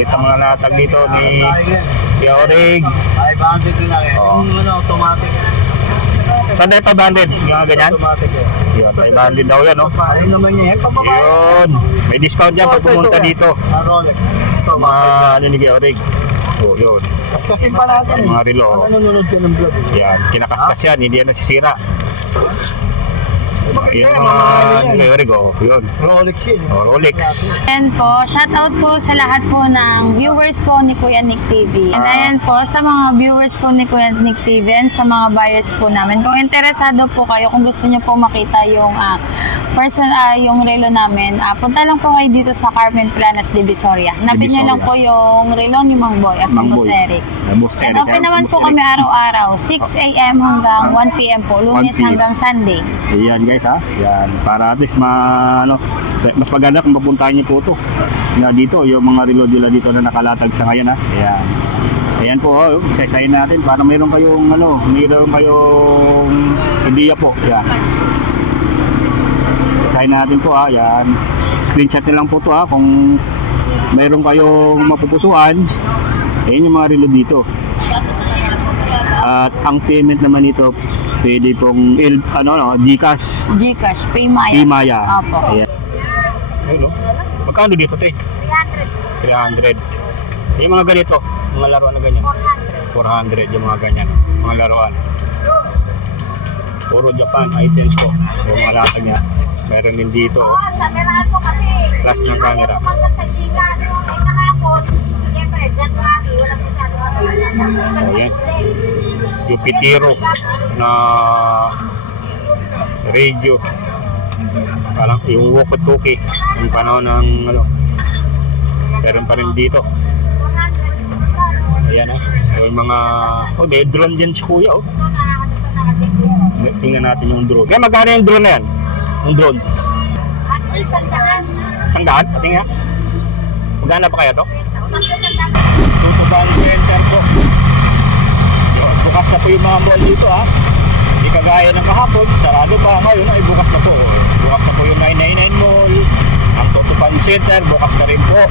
Kulit ang mga natag dito ni Yorig. Ay, banded din lang eh. Oo. Yung automatic. Saan dito banded? Yung mga ganyan? Automatic eh. Yan, may banded daw yan, no? Ayun naman niya. Yun. May discount dyan pag pumunta dito. Rolex. Mga ano ni Yorig. Oh, yun. Kasi pa natin. Mga relo. Nanonood ka ng vlog. Yan, kinakaskas yan, hindi yan nasisira. Yun mga Yorig, oh, yun. Rolex yun. Oh, Rolex. Ayan po, shoutout po sa lahat po ng viewers po ni Kuya Nick TV. And ayan po, sa mga viewers po ni Kuya Nick TV and sa mga buyers po namin. Kung interesado po kayo, kung gusto nyo po makita yung yung relo namin, punta lang po kayo dito sa Carmen Planas, Divisoria. Hanapin nyo lang po yung relo ni Mang Boy at Mang Boss Eric. And open naman po kami araw-araw, 6 a.m. hanggang 1 p.m. po, Lunes 1 p.m. hanggang Sunday. Ayan guys ha, yan, para at least mas maganda kung mapuntahan niyo po ito na dito, yung mga reload nila dito na nakalatag sa ngayon ha. Ayan, ayan po, oh, isa-isayin natin para mayroon kayong ideya po. Ayan, isahin natin po ha. Ayan, screenshot nyo lang po to ha kung mayroon kayong mapupusuan. Ayan yung mga reload dito. At ang payment naman ito pwede pong Gcash, Paymaya. Paymaya. Opo. Ayan. Ayun, no? Magkano dito, 300. 300. Yung mga ganito, mga laruan na ganyan. 400 yung mga ganyan, mga laruan. Puro Japan items po. Yung mga latag niya. Meron din dito. Sa Meralco kasi. Flash ng camera. Sa Gigan, yung kahapon, siyempre, January, walang masyado. Ayan. Yung pitiro na radio. Parang yung walkie-talkie. Yung panahon ng meron pa rin dito. Ayan yung mga may drone din si kuya oh. Tingnan natin yung drone. Kaya magkano yung drone na yan? Yung drone? As isang daan. Isang daan? Patingin nga. Magkano pa kaya to? Tutuban center po. Bukas na po yung mga mall dito ha. Hindi kagaya ng kahapon, sarado pa. Ngayon ay bukas na po. Bukas na po yung 999 Mall. Ang Tutuban Center, bukas na rin po.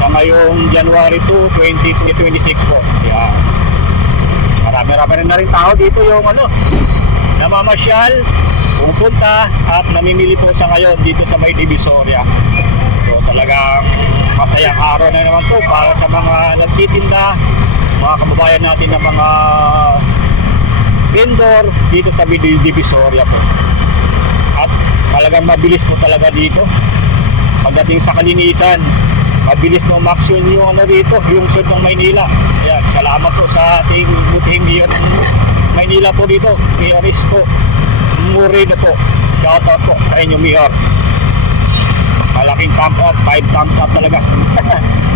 Sa ngayong January 2, 2026 po. Yan. Marami-rami rin na rin tao dito yung namamasyal, pupunta at namimili po sa ngayon dito sa may Divisoria. So talagang masayang araw na naman po para sa mga nagtitinda, mga kababayan natin ng mga vendor dito sa Divisoria po. At talagang mabilis po talaga dito. Pagdating sa kalinisan, mabilis mo maksyon yung dito, yung sud ng Maynila. Ayan, salamat po sa ating buting Mayor Maynila po dito, Mayor Isko Moreno po. Shoutout po sa inyo, Mayor. Malaking thumbs up, 5 thumbs up talaga.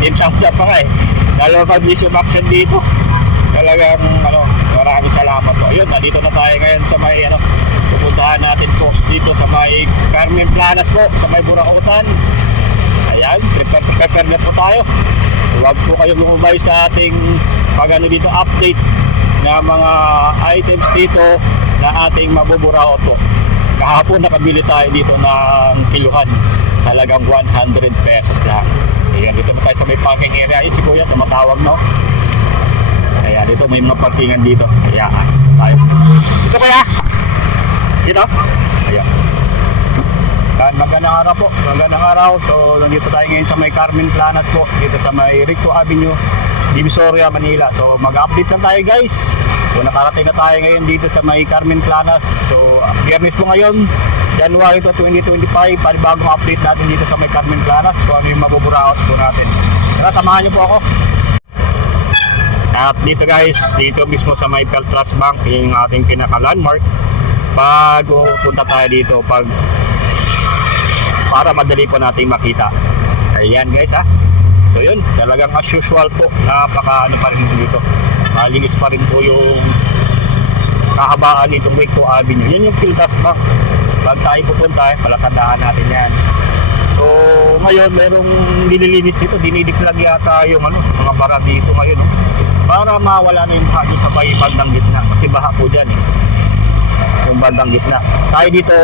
10 thumbs up pa nga eh. Dalawa pag-lis yung action dito. Talagang maraming salamat po. Ayun, nandito na tayo ngayon sa may pupuntahan natin po dito sa may Carmen Planas po, sa may Burautan. Ayan, prepare na po tayo. Huwag po kayo lumabay sa ating dito update na mga items dito na ating mabuburaot po. Kahapon nakabili tayo dito ng kiluhan. Talagang 100 pesos lang. Ayan, dito na tayo sa may parking area. Si Kuya, tumatawag no? Ayan, dito may mga parkingan dito. Ayan, tayo. Dito Kuya! Dito? Ayan. Magandang araw po. Magandang araw. So, nandito tayo ngayon sa may Carmen Planas po. Dito sa may Recto Avenue, Divisoria, Manila. So, mag-update lang tayo guys. So, nakarating na tayo ngayon dito sa may Carmen Planas. So, Biyernes po ngayon, January 2025. Panibagong update natin dito sa may Carmen Planas. Kung ano yung mabuburaos po natin. Tara, samahan niyo po ako. At dito guys, dito mismo sa may Peltras Bank, yung ating pinaka-landmark. Pag pupunta tayo dito, para madali po natin makita. Ayan guys ha. So yun, talagang as usual po, napaka pa rin dito. Malinis pa rin po yung kahabaan nitong Recto Avenue. Yun yung Peltras Bank. Pag tayo pupunta, palatandaan natin yan. So ngayon, merong nililinis dito, dinidiklag yata yung mga bara dito ngayon. Para mawala na yung hangin sa may bandang gitna. Kasi baha po dyan yung bandang gitna. Tayo dito,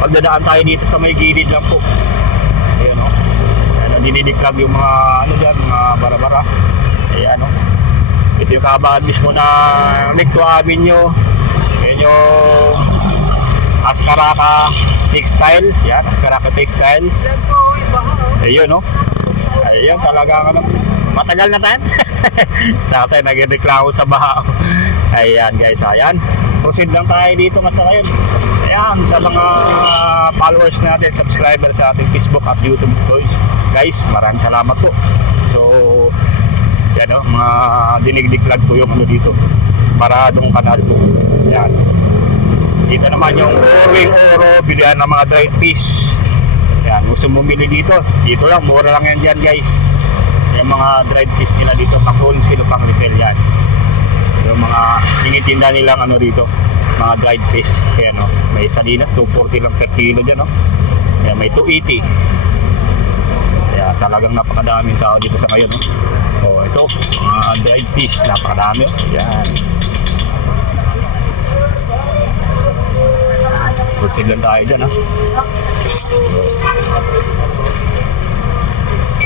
pagdadaan tayo dito sa may gilid lang po. Ayun dinidiklab yung mga dyan, mga Ayan, no? Ito yung kabahan mismo na Lecto Avenue. Yan yung Ascaraka Textile. Yan, Ascaraka Textile. Ayun, no? Ayun, talaga ano. Matagal na tayo. Dati nagreklamo sa baha. Ayan guys, ayan. Proceed lang tayo dito at sa ngayon. Ayan, sa mga followers natin, subscribers sa ating Facebook at YouTube guys, maraming salamat po. So, yan o, mga dinigdiklag po yung dito. Paradong kanal po. Ayan. Dito naman yung Oring Oro, bilihan ng mga dried fish. Ayan, gusto mo bili dito. Dito lang, mura lang yan dyan guys. Yung mga dried fish nila dito, pang wholesale, pang retail yan. Yung mga tinitinda nilang ano dito, mga dried fish. Kaya no, may salinas, 240 lang per kilo dyan, no? Kaya may 280. Kaya talagang napakadaming tao dito sa ngayon, no? O ito, mga dried fish, napakadami, oh. Yan. Proceed lang tayo dyan, ha?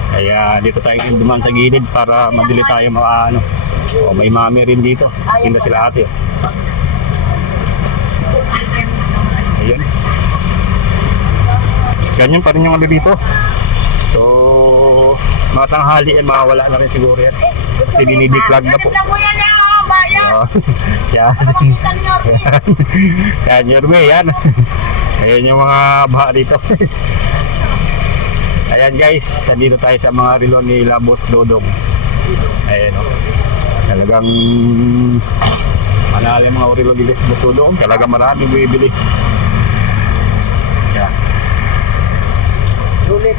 Kaya dito tayo duman sa gilid para mabili tayo mga ano. O, may mami rin dito. Tinda sila ate. Ayun. Ganyan pa rin yung ano dito. So, mga tanghali yan, mawala na rin siguro yan. Kasi dinidiklag na po. Yan. Yan, Yorme, yan. Ayan yung mga baha dito. Ayan guys, nandito tayo sa mga relo ni Boss Dodong. Ayan o. Talagang malalim mga relo ni Boss Dodong. Talagang marami bibili. Ayan. Dodong.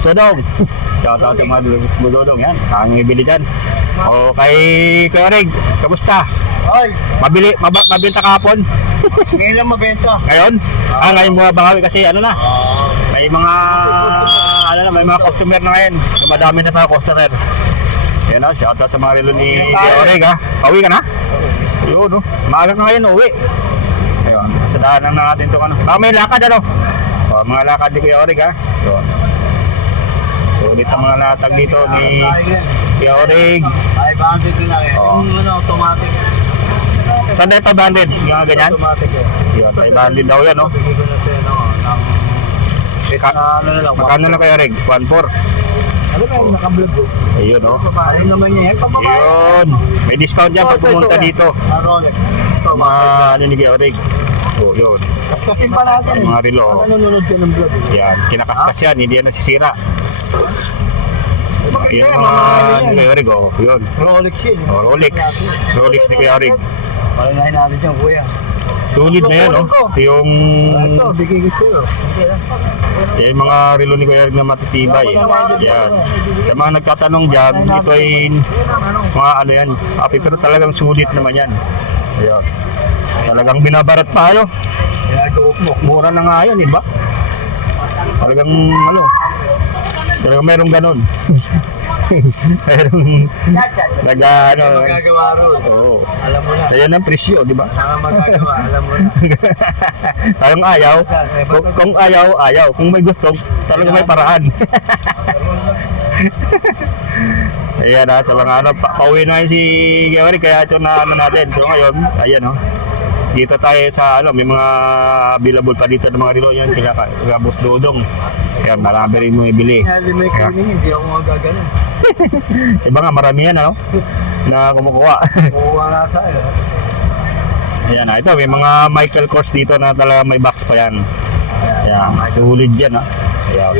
Shoutout sa mga Boss Dodong. Yan, ang bibili dyan. O kay Kuya Reg, kamusta? Oy, Mabenta kahapon? ngayon lang mabenta. Ngayon? Ngayon bumabawi kasi ano na. May mga may mga customer na ngayon. Dumadami na mga customer. Yan o, shoutout sa mga relo ni Kuya Oreg, ha. Pauwi ka na? Ayun, no. Maaga ka ngayon, uwi. Ayun, sa daanan na natin itong ano. May lakad, ano? O, mga lakad ni Kuya Oreg, ha. Ayun. Ulit ang mga natag dito ni Kuya Oreg. Ay, banded din lang eh. Yung ano, automatic. Saan na ito banded? Yung ganyan? Automatic eh. Yun, tayo banded daw yan, no? Bigay ko na siya, no, ng... ano na lang. Magkano lang Kuya Oreg? 1.4. Ano ba yung nakablog ko? Ayun, no? Babae naman niya. Yun. May discount dyan pag pumunta dito. Rolex. Ito, Mga ano ni Kuya Oreg. Oh, yun. Kasi pa natin eh. Mga relo. Ano nanonood ko ng vlog? Yan, kinakaskas yan, hindi yan nasisira. Yan Kaya, mga mga ni Kuya Oreg, oh, yun. Rolex yun. Oh, Rolex. Rolex ni Kuya Oreg. Palanahin natin dyan, kuya. Sulit na yan, oh. Ito yung Ito, bigay ko sa'yo. Okay lang. yung mga relo ni Kuya Oreg na matitibay. Yan. Sa mga nagtatanong dyan, ito ay mga ano yan, papi, pero talagang sulit naman yan. Ayan. Talagang binabarat pa kayo. Kaya go mo. Mura na nga yan, iba? Talagang ano, talagang merong ganon. Merong ano, Magagawa ron. oo. Alam mo na. Kaya ng presyo, di ba? Mga magagawa, alam mo na. Tayong ayaw, kung ayaw, ayaw. Kung may gusto, talagang may paraan. Ayan na, sa mga ano, pauwi na yun si Gary, kaya ito na ano natin. So ngayon, ayan o. Dito tayo sa ano, may mga available pa dito ng mga relo yan, kaya Boss Dodong. Kaya marami rin mo ibili. Kaya may cleaning, hindi ako magagano. Iba nga, marami yan ano, na kumukuha. Kukuha nga tayo. Ayan na, ito may mga Michael Kors dito na talaga may box pa yan. Ayan, sulit yan ha. Ayan.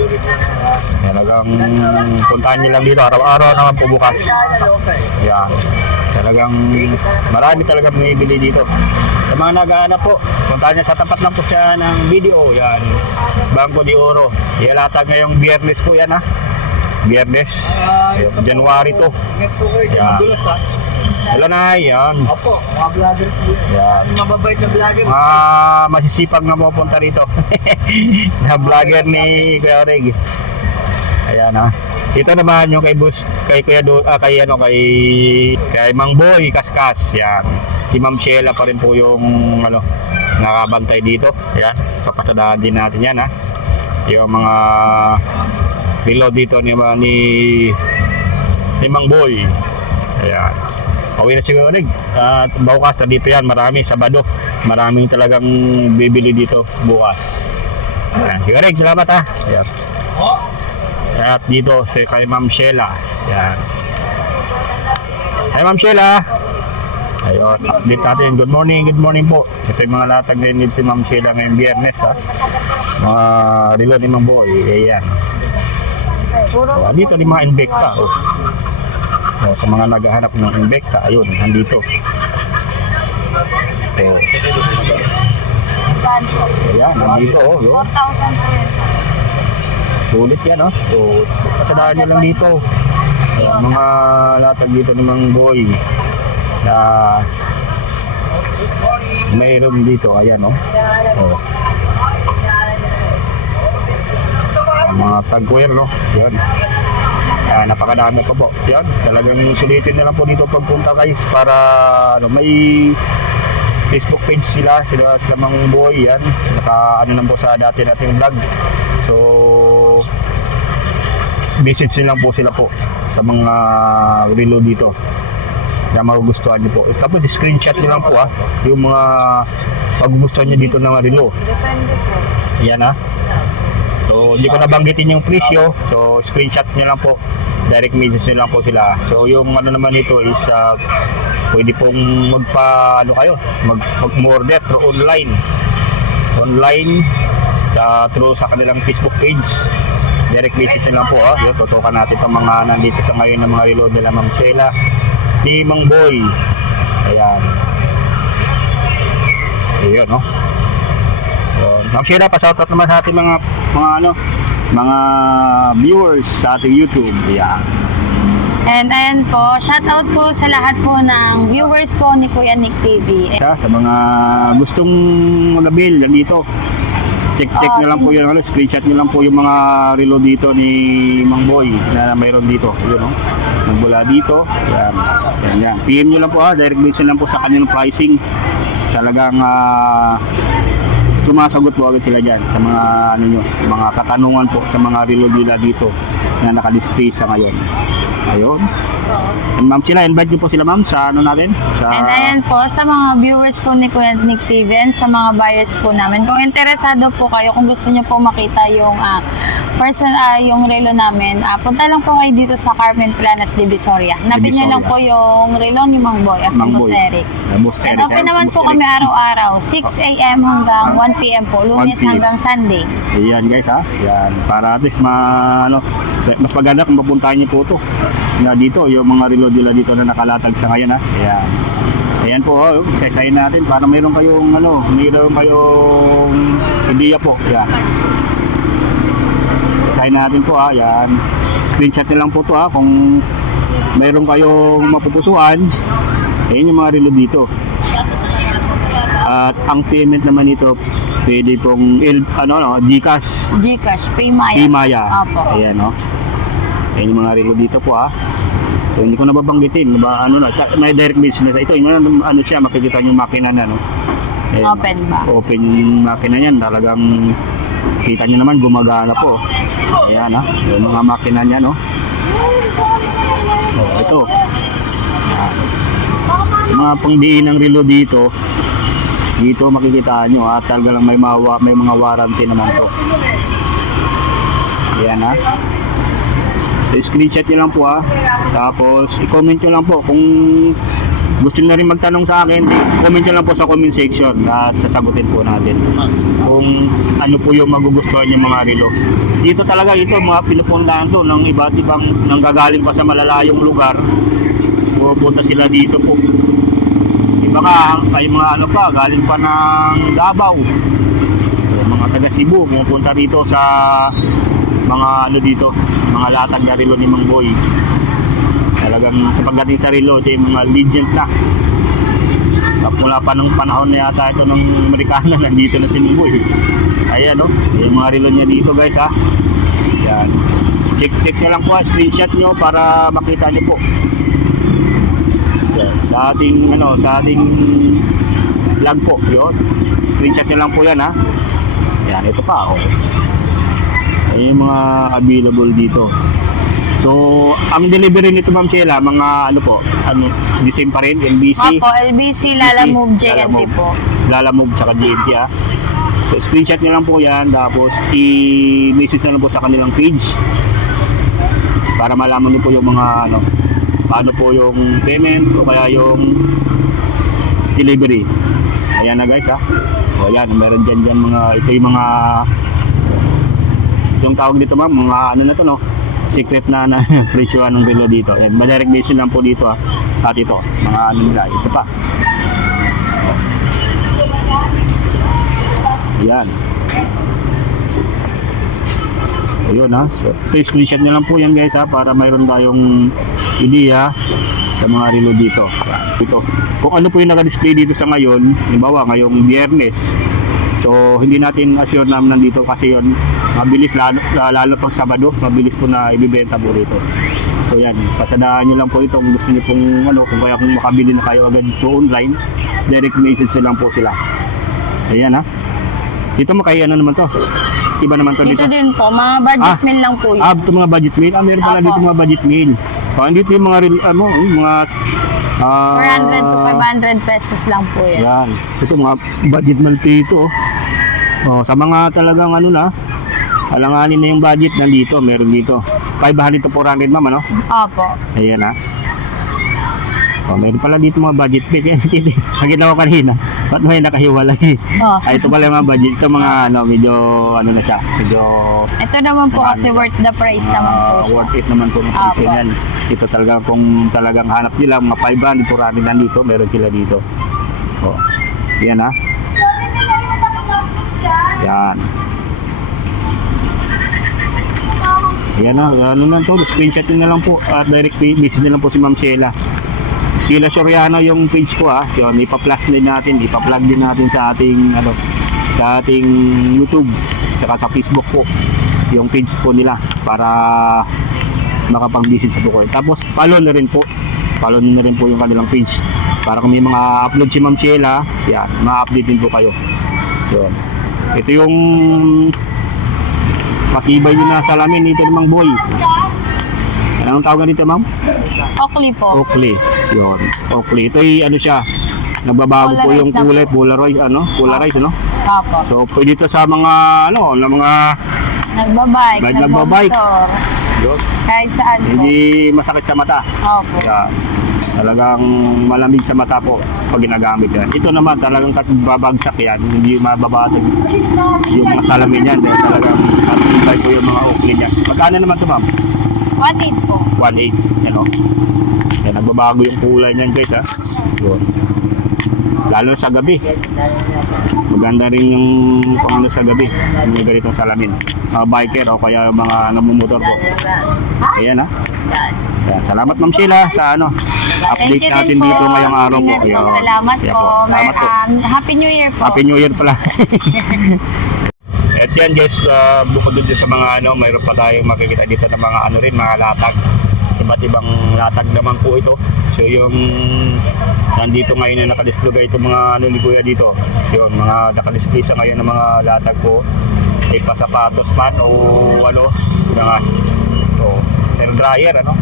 Talagang puntahan nyo lang dito, araw-araw naman po bukas. Ayan. Talagang marami talaga bumibili dito. Sa mga nag-aanap po, puntahan nyo sa tapat lang po siya ng video. Yan, Bangko de Oro. Ihalatag ngayong biyernes po yan ha. Biyernes, January to. Yan. Wala na, yan. Opo, mga vloggers po yan. Yan. Mababait na vlogger. Mga masisipag na pupunta rito. Na vlogger ni Kuya Oreg. Ayan ha. Ito naman yung kay kay Mang Boy Kaskas. Yan. Si Ma'am Sheila pa rin po yung ano, nakabantay dito. Ayan. Papasadahan din natin yan ha. Yung mga relo dito ni ni Mang Boy. Ayan. Pauwi na si Kuyanig. At bukas na dito yan. Marami, Sabado. Maraming talagang bibili dito bukas. Ayan. Kuyanig, salamat ha. Ayan. At dito si kay Ma'am Sheila. Ayan. Hi Ma'am Sheila. Ayun, update natin. Good morning po. Ito yung mga latag na init si Ma'am Sheila ngayong Biyernes ha. Mga relo ni Mang Boy. Ayan. Dito yung mga Invicta. Sa mga naghahanap ng Invicta, ayun, nandito. Ayan, nandito. Yun. 4,000 Sulit yan, no? So, pasadaan nyo lang dito. Mga latag dito ni Mang Boy na mayroon dito. Ayan, no? Mga tagware, no? Yan. Napakadami pa po. Yan. Talagang sulitin na lang po dito pagpunta guys para may Facebook page sila Mang Boy. Yan. Naka lang po sa dati nating vlog. So visit lang po sila po sa mga relo dito na magugustuhan nyo po. Tapos screenshot nyo lang po yung mga magugustuhan nyo dito ng relo. Yan So hindi ko nabanggitin yung presyo. So screenshot nyo lang po. Direct message nyo lang po sila. So yung naman ito is pwede pong mag-order through online through sa kanilang Facebook page. Direct message lang po Yun, tutukan natin itong mga nandito sa ngayon ng mga relo nila Ma'am Sheila ni Mang Boy. Ayan. Ayun, no? Yun. Ma'am Sheila, pa-shoutout naman sa ating mga viewers sa ating YouTube. Ayan. And ayan po, shoutout po sa lahat po ng viewers po ni Kuya Nick TV. Sa mga gustong mag-avail dito, check nyo lang po yung screenshot nyo lang po yung mga relo dito ni Mang Boy na mayroon dito. Yun, no? Nagbula dito. Yan. PM nyo lang po direct message lang po sa kanilang pricing. Talagang sumasagot po agad sila dyan sa mga mga katanungan po sa mga relo nila dito na naka-display sa ngayon. Ayun. And Ma'am Sheila, invite niyo po sila ma'am sa natin? And ayan po, sa mga viewers po ni Kuya Nick TV and sa mga buyers po namin. Kung interesado po kayo, kung gusto niyo po makita yung yung relo namin, punta lang po kayo dito sa Carmen Planas, Divisoria. Hanapin niyo lang po yung relo ni Mang Boy at Mang Boss Eric. And open naman po kami araw-araw, 6 a.m. hanggang 1 p.m. po, Lunes hanggang Sunday. Ayan guys Yan, para at least mas maganda kung mapuntahan niyo po ito. Dito, yung mga relo nila dito na nakalatag sa ngayon Ayan. Ayan po, isa-isahin natin para mayroon kayong ideya po. Ayan. Isahin natin po Ayan. Screenshot nyo lang po to kung mayroon kayong mapupusuan. Ayan yung mga relo dito. At ang payment naman ito pwede pong GCash, Paymaya. Opo. Ayan Ayan yung mga relo dito po So hindi ko nababanggitin, may direct message na ito, yung makikita yung makina na Ayan, Open ba? Open yung makina niyan, talagang kita nyo naman gumagana po. Ayan yung mga makina niya ito. Yung mga pangdiin ng relo dito makikita nyo at talagang may mga warranty naman to. Ayan screenshot nyo lang po tapos i-comment nyo lang po kung gusto nyo rin magtanong sa akin, comment nyo lang po sa comment section at sasagutin po natin kung ano po yung magugustuhan yung mga relo. Dito talaga mga pinupuntahan to ng iba't ibang nanggagaling pa sa malalayong lugar, pupunta sila dito po. Iba ay mga galing pa ng Davao, mga taga Cebu pupunta dito sa mga dito, mga latag na relo ni Mang Boy. Talagang sa pagdating sa relo, yung mga legend na. Mula pa ng panahon na yata ito ng Amerikano, nandito na si Mang Boy. Ayan yung mga relo niya dito guys Ayan. Check nyo lang po screenshot nyo para makita nyo po. Sa ating vlog po, yun. Screenshot nyo lang po yan Ayan, ito pa Ayan yung mga available dito. So, ang delivery nito Ma'am Sheila, mga ano po, ano, the same pa rin, LBC. Opo, LBC, Lalamove, JNT po. Lalamove, tsaka JNT ah. So, screenshot nyo lang po yan, tapos i-message na lang po sa kanilang page para malaman nyo po yung mga ano, paano po yung payment o kaya yung delivery. Ayan na guys ha. So ayan, meron dyan mga, ito yung mga, yung tawag dito ma'am, mga ano na to no, secret na presyohan ng relo dito. And direct mention lang po dito ha. At ito, mga ano nila, ito pa. Ayan. Ayun ha. So, ito screenshot nyo lang po yan guys ha, para mayroon tayong idea sa mga relo dito. Ito. Kung ano po yung naka-display dito sa ngayon, halimbawa ngayong Biyernes. So hindi natin assure naman nandito kasi yon mabilis lalo pag Sabado, mabilis po na ibibenta po rito. So yan, pasadaan nyo lang po ito kung gusto nyo pong ano, kung kaya kung makabili na kayo agad ito online, direct message lang po sila. Ayan ha. Dito makaya ano naman to. Iba naman to Dito dito. din po, mga budget meal lang po yun. Ito mga budget meal. Meron pala Apo. dito mga budget meal. So dito yung mga mga 400 to 500 pesos lang po yan. yan. Ito mga budget meal dito. Oh, sa mga talagang ano na, alanganin na yung budget nandito, meron dito. 500 to 400 ma'am ano? Opo. Ayan ha. Oh, meron pala dito mga budget meal. Nakita ko kanina. Ba't may nakahiwalay? Oh. Ay, ito pala yung mga budget. Ito mga ano, medyo ano na siya. Medyo Ito naman po kasi worth the price naman po siya. worth it naman po ng Apo. presyo yan. Ito talaga kung talagang hanap nila mga 500, 400 nandito, meron sila dito. Oh. Yan ha. Yan. Yan ha. Ano lang to. Screenshot nyo na lang po. At direct message na lang po si Ma'am Sheila. Sheila Soriano yung page ko ha. Yun, ipa-plus din natin. Ipa-plug din natin sa ating ano, sa ating YouTube. Saka sa Facebook po. Yung page po nila. Para makapag-visit sa po. Tapos follow na rin po. Follow nyo na rin po yung kanilang page. Para kung may mga upload si Ma'am Sheila, yan, ma-update din po kayo. Yun. Ito yung matibay din na salamin dito ng boy. Anong tawagan dito ma'am? Oakley po. Oakley. Yun. Oakley. Ito ay ano siya. Nagbabago po Polarize yung na kulay. po. Polarize ano? Opo. So pwede ito sa mga ano, ng mga Nagbabike, Kahit nagbabike. nagmamotor, yun, kahit saan po. hindi masakit sa mata. Opo. Yan. Talagang malamig sa mata po pag ginagamit yan. Ito naman talagang babagsak yan. Hindi mababasag yung mga salamin yan. Dahil talagang matibay po yung mga Oakley yan. Magkano naman ito ma'am? 1.8 po. 1.8. Yan o. Yan, nagbabago yung kulay niyan guys ha. Yun. Lalo sa gabi. Maganda rin yung pang sa gabi. Yung ganitong salamin. Mga biker o kaya mga namumotor po. Ayan ha. Yan. Salamat Ma'am Sheila sa ano. Thank Update you natin din po. dito ngayong araw po. Ingat po. Ayan. Salamat Ayan po. Salamat po. Happy New Year po. Happy New Year pala. At yan guys, bukod dun sa mga ano, mayroon pa tayong makikita dito ng mga ano rin, mga latag. Iba't ibang latag naman po ito. So yung nandito ngayon na nakadisplay ito mga ano ni Kuya dito. Yung mga nakadisplay sa ngayon ng mga latag po. Ay pasapatos man o ano. Nga. So, air dryer ano.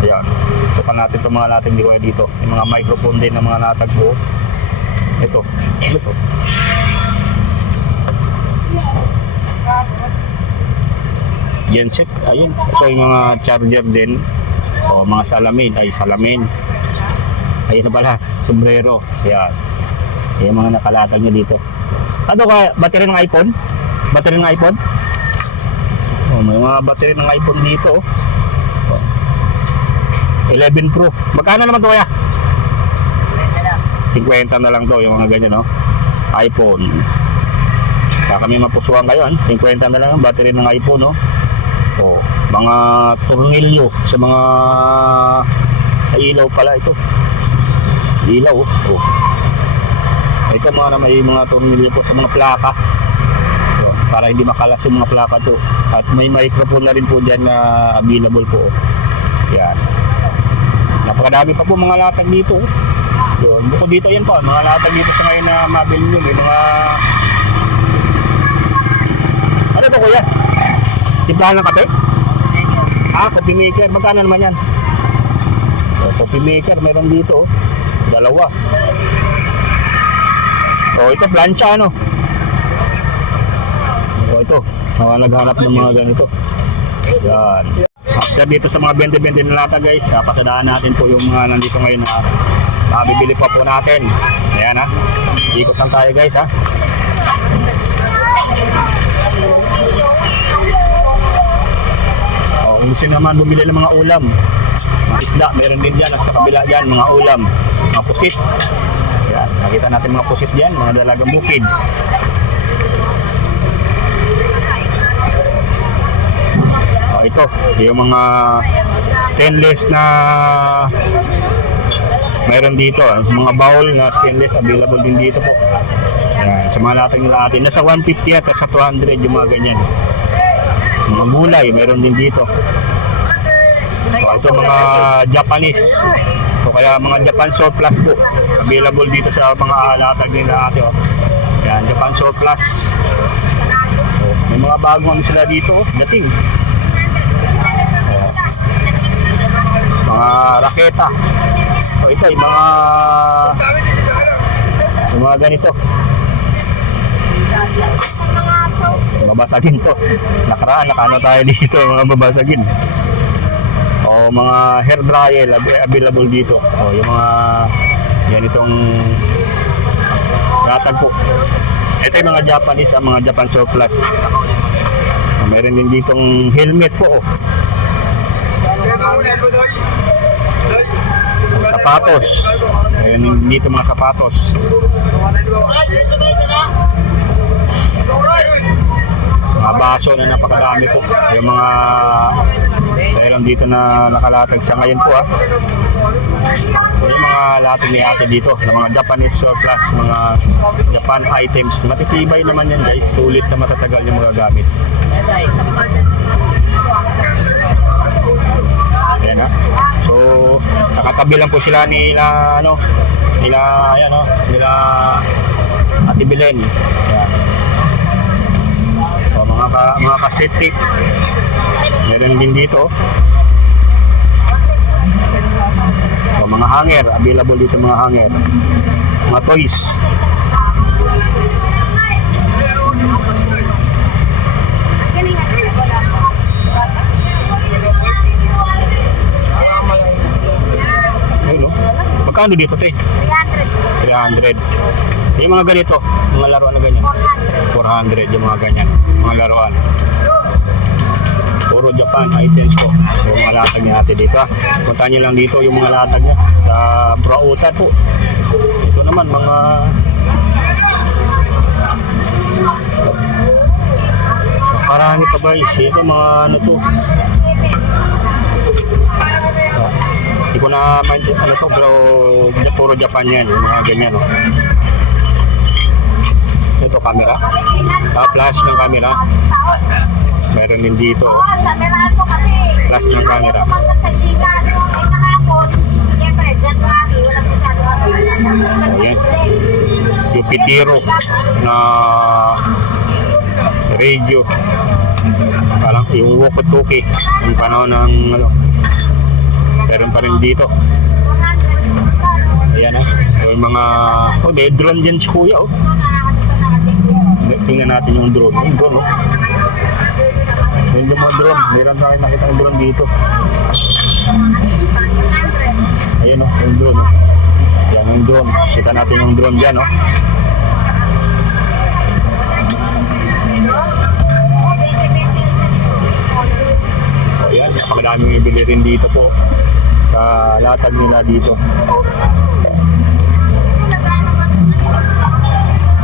Ayan. Ito pa natin itong mga latag ni Kuya dito. Yung mga microphone din ng mga latag po. Ito. Ano ito? Genset, ayun. Ito yung mga charger din. O mga salamin. Ayun na pala, sombrero. Ayan. Yung mga nakalatag niya dito. Ano ka, battery ng iPhone? Battery ng iPhone? O, may mga battery ng iPhone dito. O. 11 Pro. Magkano naman ito kaya? 50 na lang to yung mga ganyan, no? iPhone. Baka may mapusuhan kayo, 50 na lang ang battery ng iPhone, no? O, mga tornilyo sa mga ilaw pala ito. Ilaw, oh. Ito mga may mga tornilyo po sa mga plaka. So, para hindi makalas yung mga plaka to. At may microphone na rin po dyan na available po. Yan. Napakadami pa po mga latag dito. So, bukod dito yan po, mga latag dito sa ngayon na mabili nyo. May mga... Ano to kuya? Timplahan ng kape? Coffee maker. Magkano naman yan? Coffee maker, meron dito. Dalawa. Ito, plancha, ano? Ito. Mga naghanap ng mga ganito. Yan. After dito sa mga bende-bende na lata guys, pasadaan natin po yung mga nandito ngayon na bibili pa po natin. Ayan ha. Ikot lang tayo guys ha. Kung gusto naman bumili ng mga ulam, mga isda, meron din dyan. At sa kabila dyan, mga ulam, mga pusit. Yan. Nakita natin mga pusit dyan, mga dalagang bukid. Ito, yung mga stainless na mayroon dito, mga bowl na stainless available din dito po. Ayan, sa mga latag nila atin, nasa 150 at sa 200 yung mga ganyan. Mga gulay, mayroon din dito. Ito mga Japanese, o kaya mga Japan surplus po, available dito sa mga latag nila atin. Ayan, Japan surplus. May mga bagong sila dito, dating. Mga raketa. So ito yung mga ganito. Mabasagin to. Nakaraan, nakano tayo dito, mga babasagin. O mga hair dryer available dito. O yung mga ganitong ratag po. Ito yung mga Japanese, mga Japan surplus. Meron din ditong helmet po. Sapatos. Ayan dito mga sapatos. Mga baso na napakadami po. Yung mga dahil dito na nakalatag sa ngayon po yung mga latag ni ate dito na mga Japanese surplus, mga Japan items. Matitibay naman yan guys. Sulit na matatagal yung mga gamit. Ayan ha. So, nakatabi lang po sila nila Ate Belen. Ayan. So, mga cassette tape. Meron din dito. So, mga hanger, available dito mga hanger. Mga toys. Ayun, no? Magkano dito, te? 300. Yung mga ganito, mga laruan na ganyan. 400 yung mga ganyan, mga laruan. Puro Japan items po. Yung mga latag niya natin dito. Punta nyo lang dito yung mga latag niya sa Brautan po. Ito naman mga marami pa guys. Ito mga ano to. Hindi ko na ano to, pero puro Japan yan. Yung mga ganyan. Oh. Ito camera. Flash ng camera. Meron din dito. Sa Meralco kasi. Flash ng camera. Sa Giga, kahapon, siyempre, January, walang masyadong Ayan. Yung pitiro na radio. Parang yung walkie-talkie. Yung panahon ng ano. Meron pa rin dito. Ayan yung mga may drone dyan si kuya tingnan natin yung drone. Yung drone yung mga drone. Meron tayo nakita yung drone dito. Ayan yung drone Yan yung drone. Kita natin yung drone dyan Ayan, napakadaming ibili rin dito po sa latag nila dito.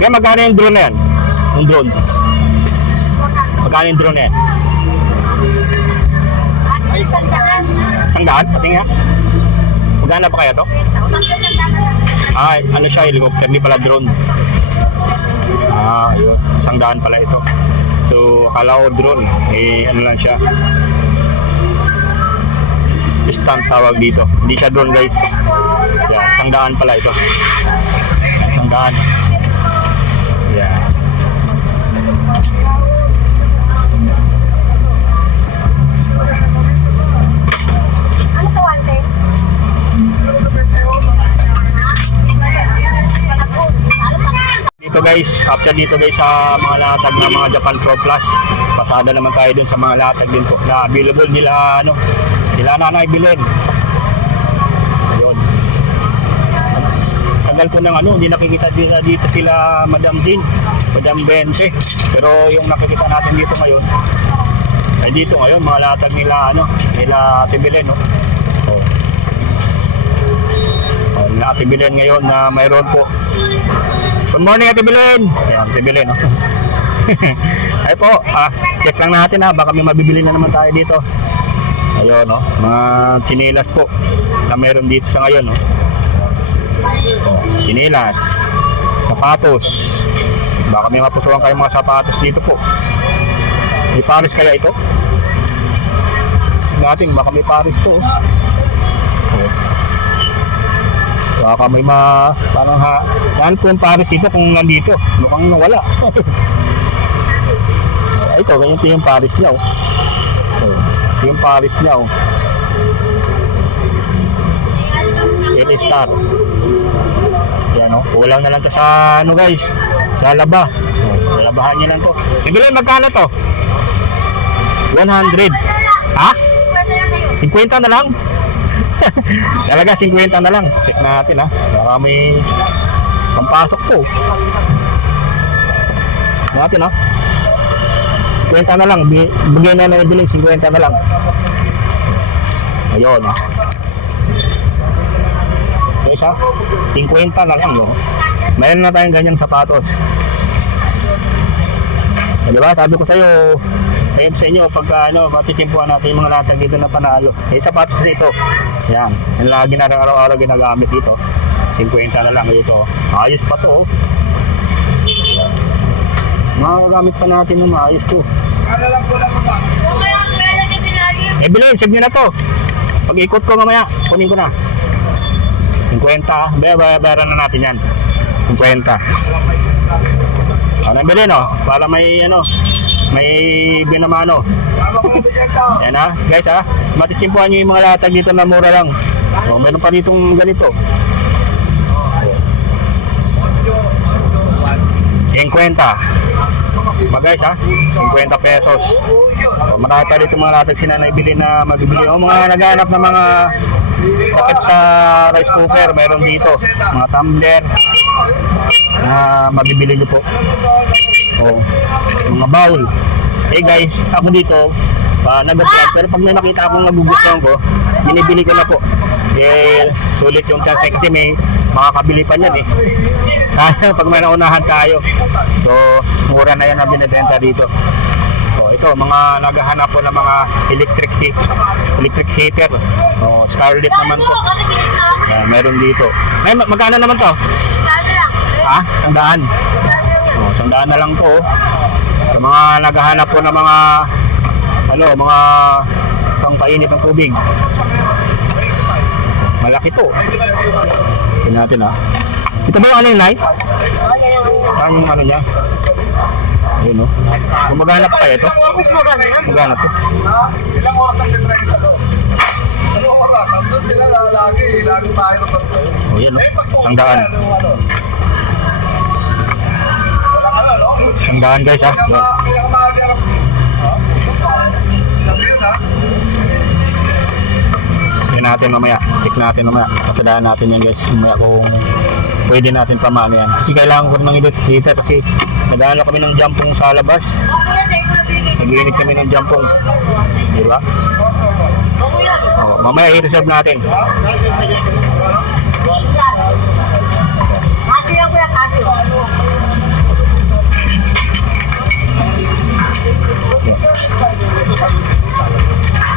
Kaya magkano yung drone na yan? Yung drone. Magkano yung drone na yan? Isang daan? Pati nga. Magkano pa kaya to? Ano siya? Helicopter, hindi pala drone. Ayun. Isang daan pala ito. So, akala ko drone. Ano lang siya. Stand tawag dito. Hindi siya drone guys. Yan. Isang daan pala ito. Isang daan. Yan. guys, after dito guys sa mga latag na mga Japan Pro Plus, pasada naman tayo dun sa mga latag din po na available nila nila Nanay Belen. Ayun. Tagal ko ng hindi nakikita dito sila Madam Jean, Madam Bente. Pero yung nakikita natin dito ngayon, ay dito ngayon mga latag nila nila Ate Belen, no. Nila Ate Belen ngayon na mayroon po. Good morning Ate Belen. Ayan, Ate Belen, no. Ay po, check lang natin baka may mabibili na naman tayo dito. Ayun, no, mga chinilas po na meron dito sa ngayon, no. Chinilas, sapatos. Baka may mapusuhan kayong mga sapatos dito po. May Paris kaya ito? Natin, baka may Paris to. Baka may parang yan po yung Paris dito kung nandito. Mukhang nawala. Ito, ganyan ito yung Paris niya. Ito yung Paris niya. It is star. Yan, kulang na lang to sa guys, sa laba. Labahan niya lang to. Ibili, magkano to? 100. Ha? 50 na lang? Talaga 50 na lang. Check natin baka may pampasok po natin 50 na lang. Bigyan na lang ibiling 50 na lang. Ayun isa 50 na lang, no? Mayroon na tayong ganyang sapatos. Diba? Sabi ko sa'yo, ayun sa inyo, pagka matitimpuan natin yung mga latag dito na panalo. Sapatos kasi ito. Yan. Yung lagi na araw-araw ginagamit dito. 50 na lang dito. Ayos pa to. Magagamit pa natin ng maayos to. Bilhin, save nyo na to. Pag ikot ko mamaya, kunin ko na. 50. Bayaran na natin yan. 50. Ano bilhin, para may may binamano. Yan guys matitimpuan nyo yung mga latag dito na mura lang. Meron pa ditong ganito 50 ba guys 50 pesos. Marami pa dito mga latag sinanaybili na magbibili. Mga naghanap na mga takip sa rice cooker, meron dito mga tumbler na mabibili nyo po. Mga bowl. Guys, ako dito nag-vlog, pero pag may nakita akong nagugustuhan ko, binibili ko na po. Sulit yung chance kasi may makakabili pa niyan pag may naunahan tayo. So mura na yan na binibenta dito. Ito, mga naghahanap po ng mga electric heater. Scarlett naman po. Meron dito. Magkano naman to? 100. 100 na lang to. Sa mga naghahanap po ng mga mga pangpainit ng tubig. Malaki to. Tingnan natin Ito ba yung Nay? Yung niya? Ayun Kung maghanap pa ito? Maghanap to. Ilang oras ang nag-try sa loob? Ano oras? Andun sila lagi tayo. Yan 100. 100 guys natin mamaya, check natin mamaya, pasadaan natin yan guys mamaya kung pwede natin pamano yan kasi kailangan ko ng heater kasi nag-aano kami ng jampong sa labas, nag-iinit kami ng jampong, diba? Mamaya i-reserve natin.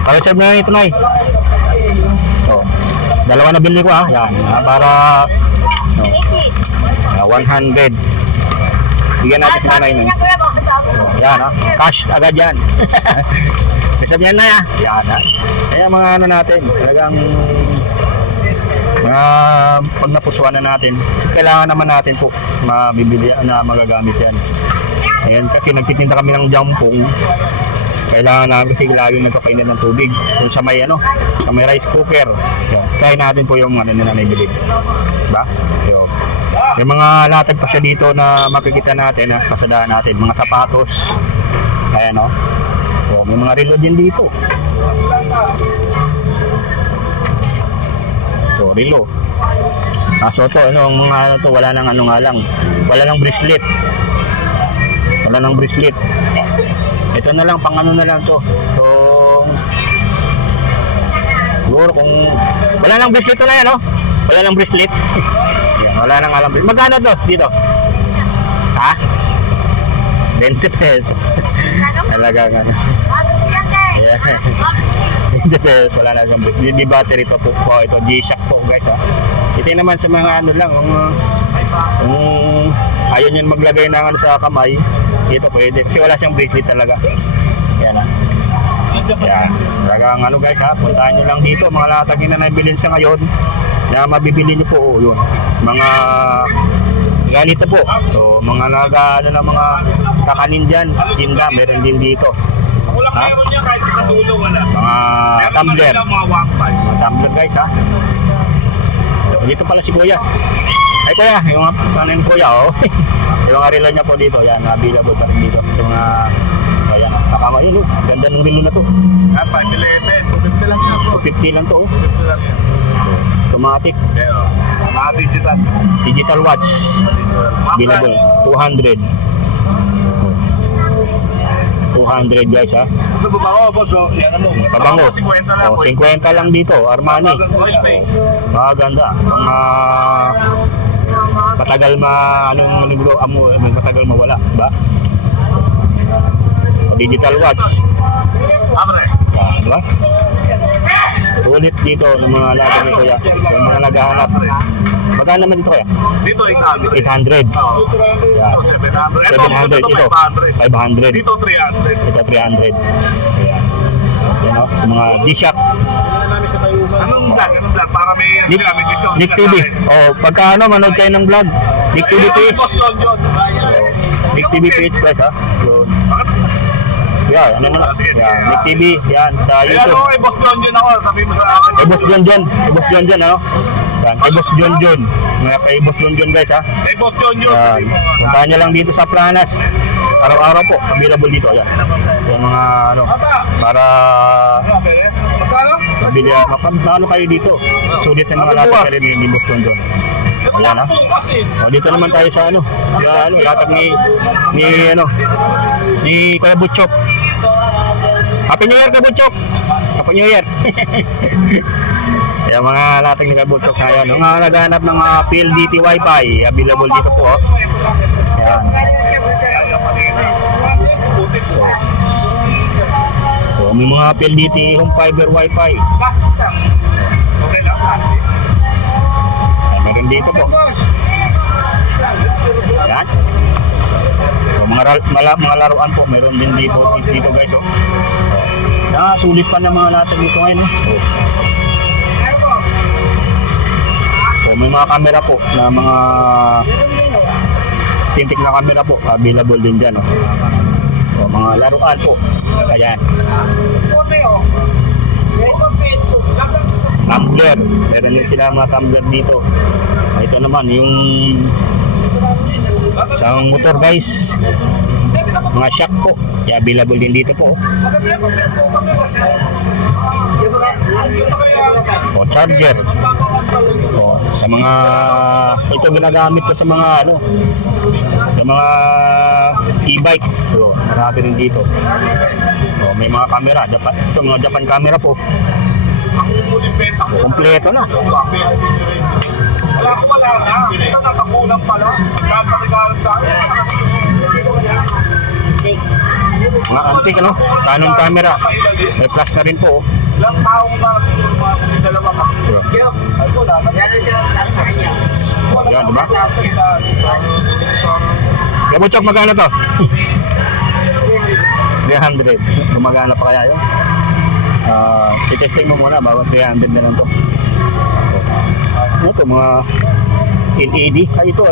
Pa-reserve na ito Nay. Dalawa na bili ko yan para 100. Bigyan natin si Nanay nun. Yan cash agad yan. Reserve yan na yan kaya mga natin talagang pag napusuan na natin, kailangan naman natin po mabibili na magagamit yan. Ayan, kasi nagtitinda kami ng jampong. Kailangan namin kasi laging nagpapainan ng tubig. Kung sa may sa may rice cooker. Yan. Try natin po yung na naibilid. Diba? Yung, may mga latag pa siya dito na makikita natin, kasadaan natin. Mga sapatos. Ayan o. So, may mga relo din dito. So, relo. Kaso to, mga to, wala nang nga lang. Wala nang bracelet. Wala nang bracelet. Ito na lang, pang na lang to. So, siguro kung wala nang bracelet to na yan, wala nang bracelet. Yan, wala nang alam. Magkano to dito? Ha? 20 pesos. Talaga nga. Yeah. 20 pesos, wala na siyang bracelet. Di battery pa po. Ito, G-Shock po guys ha. Ito naman sa mga lang, kung ayaw nyo maglagay ng sa kamay, ito pwede. Kasi wala siyang bracelet talaga. Yan ha. Yan. Talagang guys ha, puntahan nyo lang dito. Mga latag na nabilin sa ngayon na mabibili nyo po. Yun. Mga ganito po. So, mga na mga kakanin dyan. Tinda, meron din dito. Ha? Mga tumbler. Mga tumbler guys ha. Dito pala si Kuya. Ay Kuya, yung kanin Kuya yung relo niya po dito, yan, available pa rin dito. So mga, ayan, nakama yun ganda ng relo na to. 511, 250 lang yan bro. 250 lang to 250 lang yan. Automatic. Mga digital. Digital watch. Available, 200. 200 guys ha. Ito babaho boss, yan Pabango. 50 lang. 50 lang dito, Armani. Maganda. Mga matagal matagal mawala, ba? Digital watch. Abre. Yan, diba? Ulit dito ng mga laga ni Kuya. So, mga naghahanap. Magkano naman dito Kuya? Dito 800. 800. Ito 700. 700. Ito 500. Dito 300. Ito 300. Ayan. Yan o. Sa mga G-Shock. Anong vlog? Para may discount. Nick TV. Pagka manood kayo ng vlog. Nick TV page. Nick TV page guys ha. So, yan, Nick TV. Yan, sa Ayan YouTube. o, kay Boss John John ako. Sabi mo sa akin. Kay Boss John John. Kay Boss John John ano. Yan, kay Boss John John. Mga kay Boss John John guys ha. Kay Boss John John. Yan. Sabi mo. Puntahan nyo lang dito sa Planas. Araw-araw po. Available dito. Ayan. Yung mga para Magkano? mabili. Makano kayo dito. Sulit na mga latag ka rin ni Boss John John. Ayan ha. Dito naman tayo sa latag ni Kuya Butchok. Happy New Year Kuya Butchok. Happy New Year. Ayan mga latag ni Kuya Butchok na yan. Mga naghanap ng PLDT Wi-Fi. Available dito po. Ayan. So, may mga PLDT home fiber Wi-Fi. Meron dito po. Ayan. So, mga laruan po, meron din dito guys. Sulit pa ng mga latag dito ngayon. So, may mga camera po na mga tintik na camera po, available din dyan. So, mga laruan po. Ayan. Tumbler. Meron din sila mga tumbler dito. Ito naman yung isang motor guys. Mga shock po. Kaya available din dito po. O charger. O, sa mga ito ginagamit ko sa mga sa mga e-bike. So, marami rin dito. O, may mga camera. Ito mga Japan camera po. Kompleto na. Wala na. Tatakulang pala. Magkakasigalan sa akin. Mga antique Canon camera. May flash na rin po. Ilang taong ba siguro mga dalawa ka? Ay wala na. Yan, diba? Kaya Butchok, magkano to? 300. Gumagana pa kaya yun? I-testing mo muna, bawat 300 na lang to. Ito, mga LED. Ito,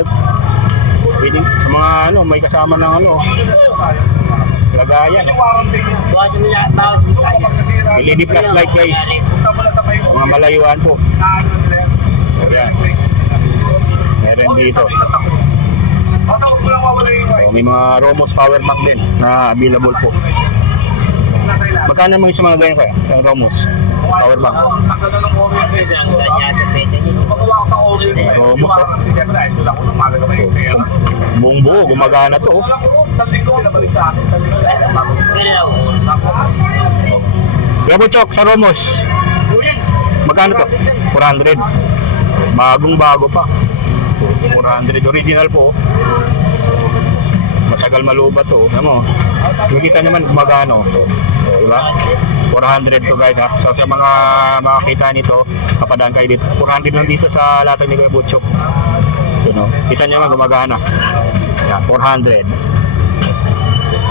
pwede, sa mga may kasama ng Lagayan. Warranty niya. LED plus light guys. Punta mo lang sa may Mga malayuan po. ano nila. Ayan. Meron dito. Basta huwag mo lang mawala yung white. So, may mga Romos power bank din na available po. Nasa ilalim. Magkano naman yung mga ganyan kaya? Yung Romos power bank. Takla na ng Oreo. Magawa ko sa Oreo. Romos, oh. Siyempre, ayos ko lang kung umaga na yung pera. Buong buo, gumagana to. Oh. Wala ko, isang linggo, pinabalik sa akin. Isang linggo. Kaya po Chok, sa Romos. Magkano to? 400. Bagong bago pa. 400 original po. Matagal malubat to. Alam mo, nakikita naman gumagano. So, diba? 400 to guys ha. So sa mga makakita nito, kapadaan kayo dito. 400 lang dito sa latag ni Kuya Butchok. You know, kita nyo naman gumagana. Yan, 400.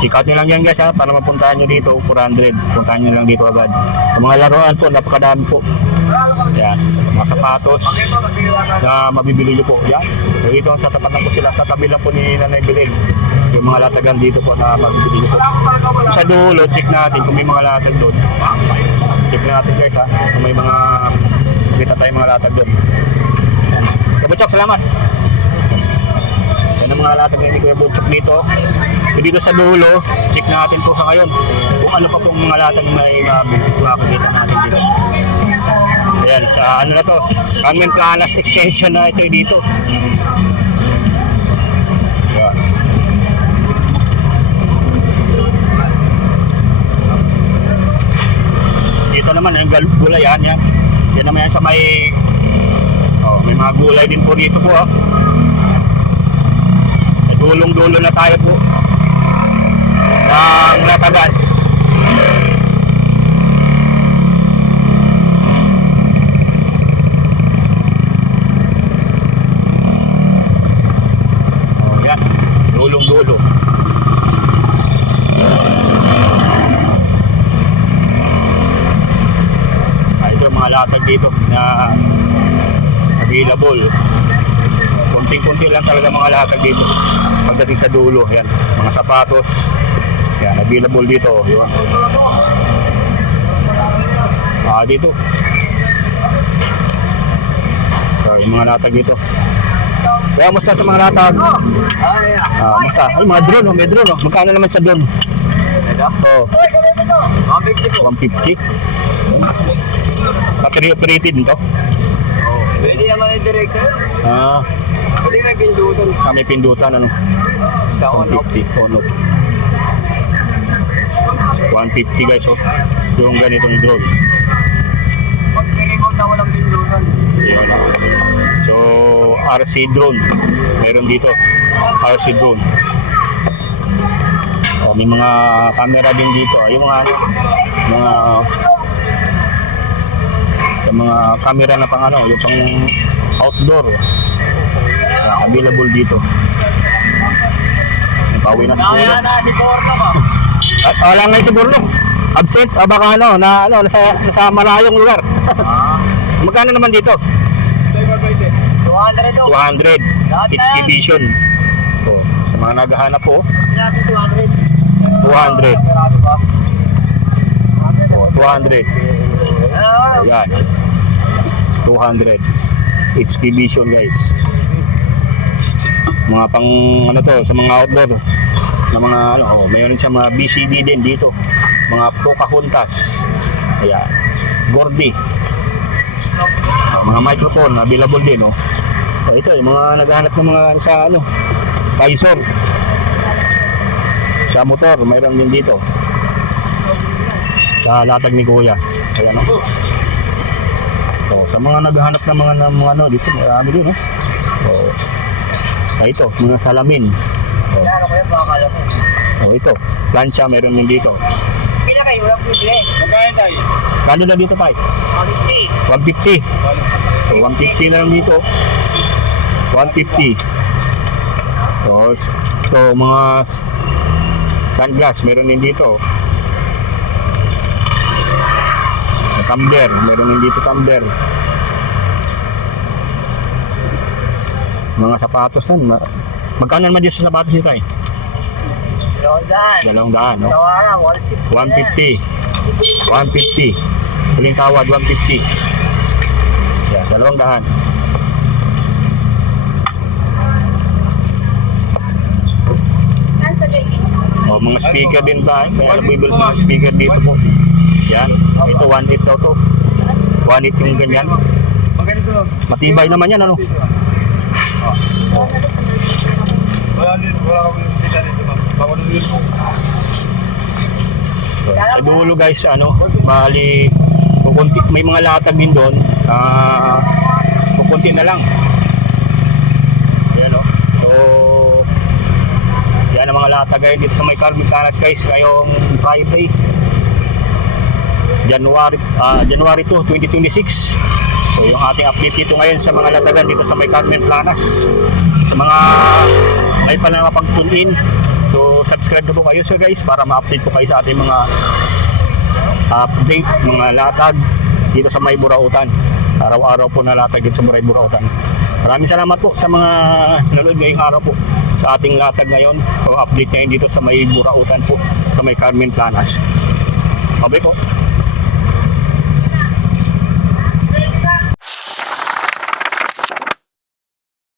Check out nyo lang yan guys ha, para mapuntahan nyo dito, 400. Puntahan nyo lang dito agad. Sa mga laruan po, napakadami po. Yan, mga sapatos na mabibili nyo po. Yan, dito sa tapat lang po sila, sa tabi lang po ni Nanay Bilil. Yung mga latagan dito po na mabibili nyo po. Sa dulo, check natin kung may mga latag doon. Check natin guys ha, kung may mga makita tayong mga latag doon. Yan. Kuya Butchok, salamat. Yan ang mga latag ni Kuya Butchok dito. So dito sa dulo, check natin po sa ngayon kung ano pa pong mga latag na makikita natin dito. Ayan, sa ano na to, Carmen Planas extension na ito dito. Ayan. Dito naman, yung gulay yan. Yan naman yan sa may, may mga gulay din po dito po. Dulong-dulo na tayo po ang latagan. Yan, dulong-dulo. Ito yung mga latag dito na available. Kunting-kunti lang talaga mga latag dito pagdating sa dulo. Yan, mga sapatos yan, available dito, di ba? Dito so, yung mga latag dito. Kaya musta sa mga latag? Musta? Ay, mga drone, may drone. Magkano naman sa drone? 150. Battery operated nito? Pwede naman yung director. Pwede na pindutan. May pindutan, ano? 150, on off. 150 guys, oh. Yung ganitong drone. Pag pinimot na walang pindutan. Yan, so, RC drone. Meron dito. RC drone. May mga camera din dito. Yung mga sa mga camera na pang ano, yung pang outdoor. Available dito. Pauwi na siguro. Si Borla ba? Wala nga siguro. Absent, baka nasa malayong lugar. Magkano naman dito? 200 200. Exhibition. So, sa mga naghahanap po, 200. 200. Ayan. 200. Exhibition guys. Mga pang ano to, sa mga outdoor na mga ano, mayroon siya mga BCD din dito. Mga Pocahontas. Ayan. Gordy. Mga microphone available din, no. So, ito yung mga naghahanap ng mga sa ano, visor. Sa motor, mayroon din dito. Sa latag ni Kuya. Ayan, no. So, sa mga naghahanap ng mga ano dito, marami din, no. So, ito, mga salamin. So, ito, plancha meron din dito. Pila kayo, walang bibili. Magkano tayo? Kano na dito tayo? 150. 150. So, 150 na lang dito. 150. So, mga sunglass meron din dito. Tumbler, meron din dito tumbler. Mga sapatos yan. Magkano naman dito sa sapatos nito tayo? 200, no? 150. 150. Huling tawad, 150. Yan, 200. O, mga speaker din ba? Kaya nabibili mga speaker dito po. Yan, ito 1.8 daw to. 1.8 yung ganyan. Maganito lang. Matibay naman yan, ano? Wala kami dito dito, ma'am. Bawal yun. Sa dulo guys, ano, bali, kukunti, may mga latag din doon. Kukunti na lang. Yan, no? So, yan ang mga latag ngayon dito sa may Carmen Planas guys, ngayong Friday. January 2, 2026. So yung ating update dito ngayon sa mga latagan dito sa may Carmen Planas. Sa mga may pa na nakapag-tune in, so subscribe na po kayo sir guys para ma-update po kayo sa ating mga update, mga latag dito sa may Burautan. Araw-araw po na latag dito sa may Burautan. Maraming salamat po sa mga nanonood ngayong araw po sa ating latag ngayon. So update ngayon dito sa may Burautan po, sa may Carmen Planas. Okay po.